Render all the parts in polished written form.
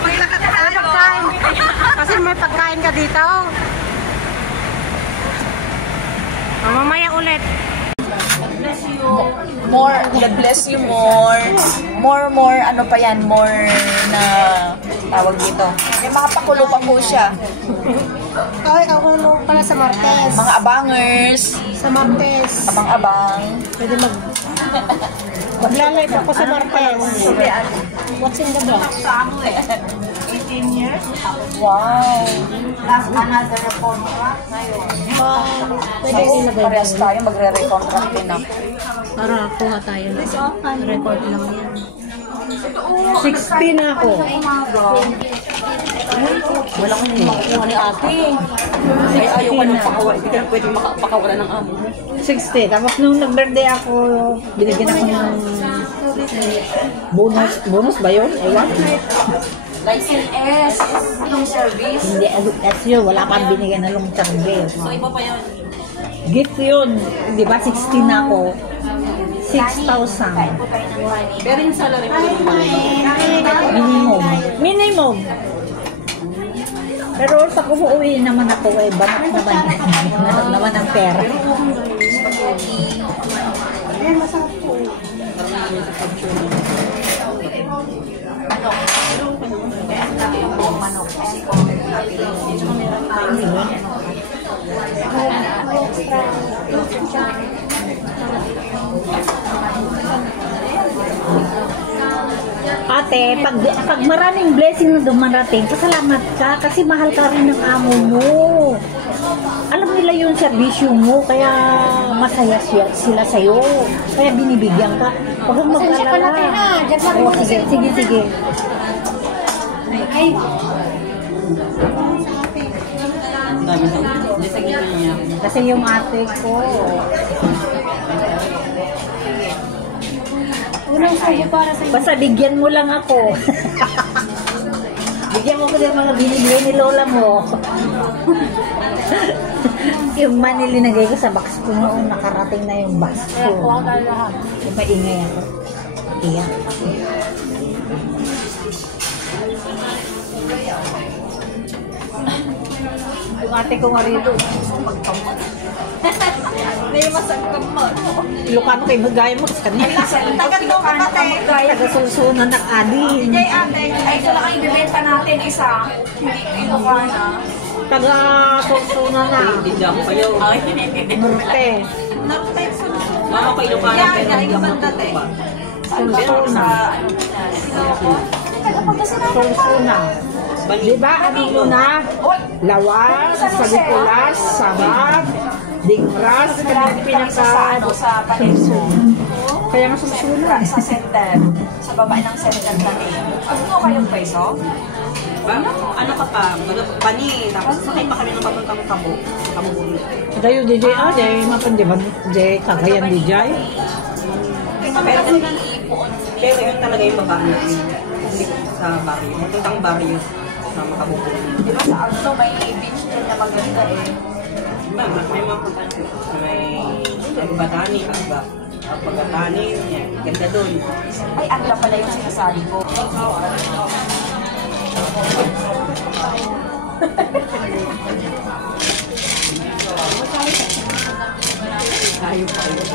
Maglakad tayo. Pagkain. Kasi may pagkain ka dito. Mamaya ulit. More, God bless you more. More, ano pa yan, more na tawag dito. May mga pakulo pa po siya. Ay, ako mo pala sa Martes. Mga abangers. Sa Martes. Abang-abang. Pwede Magla-live ako sa Martes. What's in the box? 18 years? Wow. Last another contract ngayon. Pwede ilagay. Parehas tayo, magre-recontract din ako. Para kuha tayo. Record lang yan. 60 na ako. Wala ko nang makukuha ni ate. Ay, ayaw ka nang pakawala. Hindi ka na pwede pakawala ng amo mo. 60. Tapos nung nag-birthday ako, binigyan ako ng bonus. Bonus ba yun? Ewan. License S. Anong service? Hindi, as yun. Wala pang binigyan na long service. So, iba pa yun. Gift yun. Di ba? 16 na ako. 6,000. Pero yung salary mo Minimum. Minimum. Pero sa kung uuwi naman ako, eh, banat naman. Banat naman ang pera. Ayan, masarap po. Ate, pag maraming blessing na dumarating, pasalamat ka kasi mahal ka rin ng amo mo. Alam nila yung serbisyo mo, kaya masaya sila sa'yo. Kaya binibigyan ka. Huwag kang mag-alala. Oh, sige. Ay. Kasi yung ate ko. Basta bigyan mo lang ako. Bigyan mo ko ng mga binigay ni lola mo. Yung money linagay ko sa box ko noong nakarating na yung box ko. Yung maingay ako. Iyan. Yung ate ko nga rito. Naimasang kamot. Ilocano kayo magaya mo sa kanila. Tagat mo ka natin. Taga-sulsunan ng adin. Hindi ate. Ay, ito lang ang ibibenta natin. Isa. Hindi Ilocana. Taga-sulsunan na. Hindi ako kayo. Norte. Norte. Mama ko Ilocana pero hindi ako ba. Sulsuna. Sulsuna. Diba? Ano mo na? Lawas, Sagikulas, Sabag, Dingras, kaya pinaka sa Paneso. Kaya nga susunod. Sa center. Sa baba ng center kami. Ano kayong peso? Ano ka pa? Pani. Tapos sakay pa kami ng papuntang Tabo. Tabo. Dayo DJ day mapandiban DJ kagayan DJ. Pero yun talaga yung babae. Hindi sa barrio. Papuntang barrio. Sa Makabubo. Di ba sa Alto may beach din na maganda eh. Diba? May mga pagkano. May Batani. Pagkatani. Ganda doon. Ay, Agla pala yung sinasabi ko. Tayo pa yun.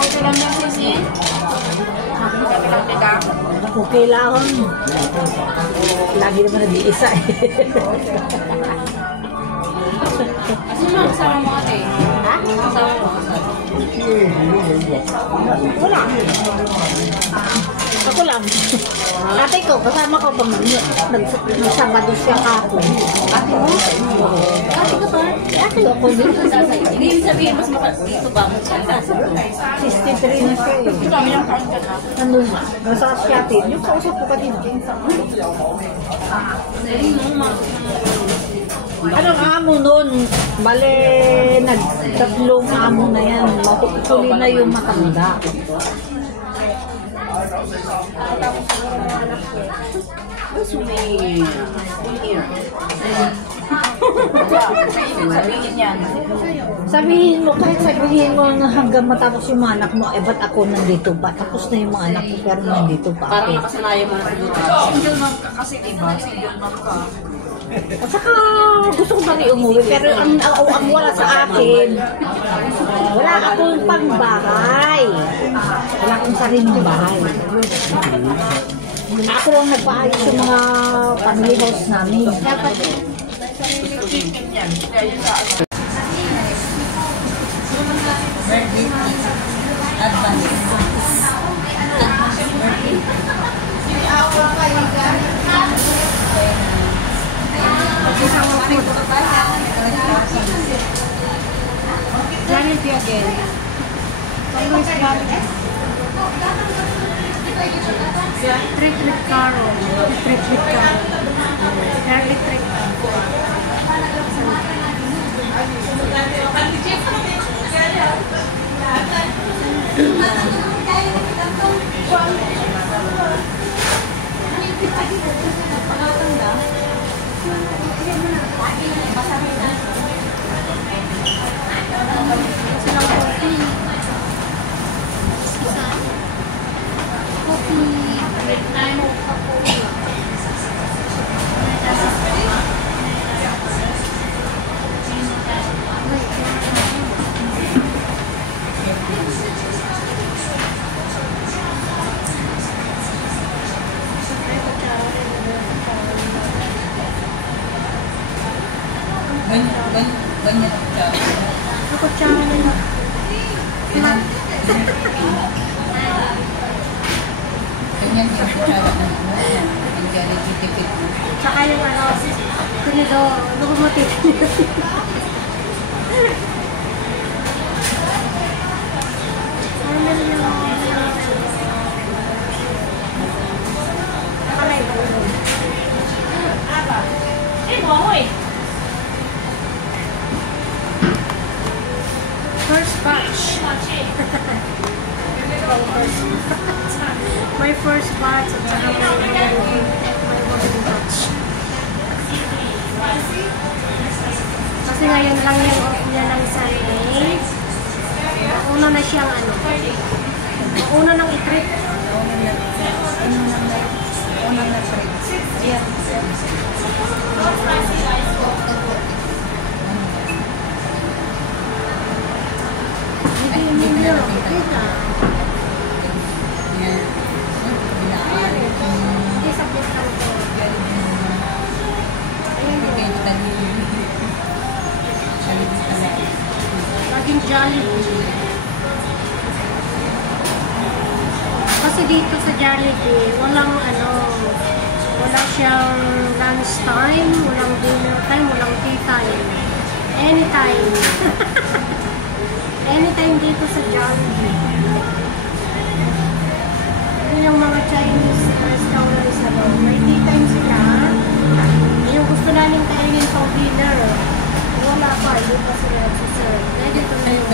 Okay lang yan, Sisi? Okay lang. Lagi naman nag-iisa eh. Sino ang kasama mo ate? Ha? Kasama mo? Wala. Ako lang. Ate ko, kasama ko pag nagsabado siya kahapon. Ate mo? Ate ko ba? Ate ko, kung dito Hindi yung sabihin, mas dito ba? 63 na siya eh. Kami lang parang ka na. Ano na? Nasa Asiatin. Yung kausap ko pa din. Anong amo nun? Bale, nagtatlong amo na yan. Matutuli na yung matanda. So may 1 year. Sabihin yan. Sabihin mo, kahit sabihin mo na hanggang matapos yung mga anak mo, eh ba't ako nandito pa? Tapos na yung mga anak ko, pero nandito pa ako. Parang nakasanayan mo na dito. Single mom ka kasi, diba? Single mom ka. At saka gusto ko bang umuwi, pero ang wala sa akin, wala akong pangbahay. Wala akong sariling bahay. Ako lang nagpaayos yung mga family house namin. Dapat Jollibee again. Always Jollibee. Treat with Caro. Treat with Caro. Early treat. Ganyan ang siya. Ako tsara na lang. Ganyan yung kutsara ng ang Jollibee tipid mo. Tsaka yung ano, tunido, locomotive. First batch. My first batch at saka my second batch. Kasi ngayon lang yung off niya ng Sunday. Una na siyang ano. Una nang i-trip. Unang na-trip. Ayan. Hindi mo kita. Hindi sabot lang ko. Laging Jollibee. Kasi dito sa Jollibee, walang ano, wala siyang lunch time, walang dinner time, walang tea time. Anytime. Anytime dito sa Jollibee. Yun yung mga Chinese restaurants na doon. May tea time sila. Yung gusto namin kainin pang dinner. Wala pa, yun pa sila nagsiserve. Kaya dito na yung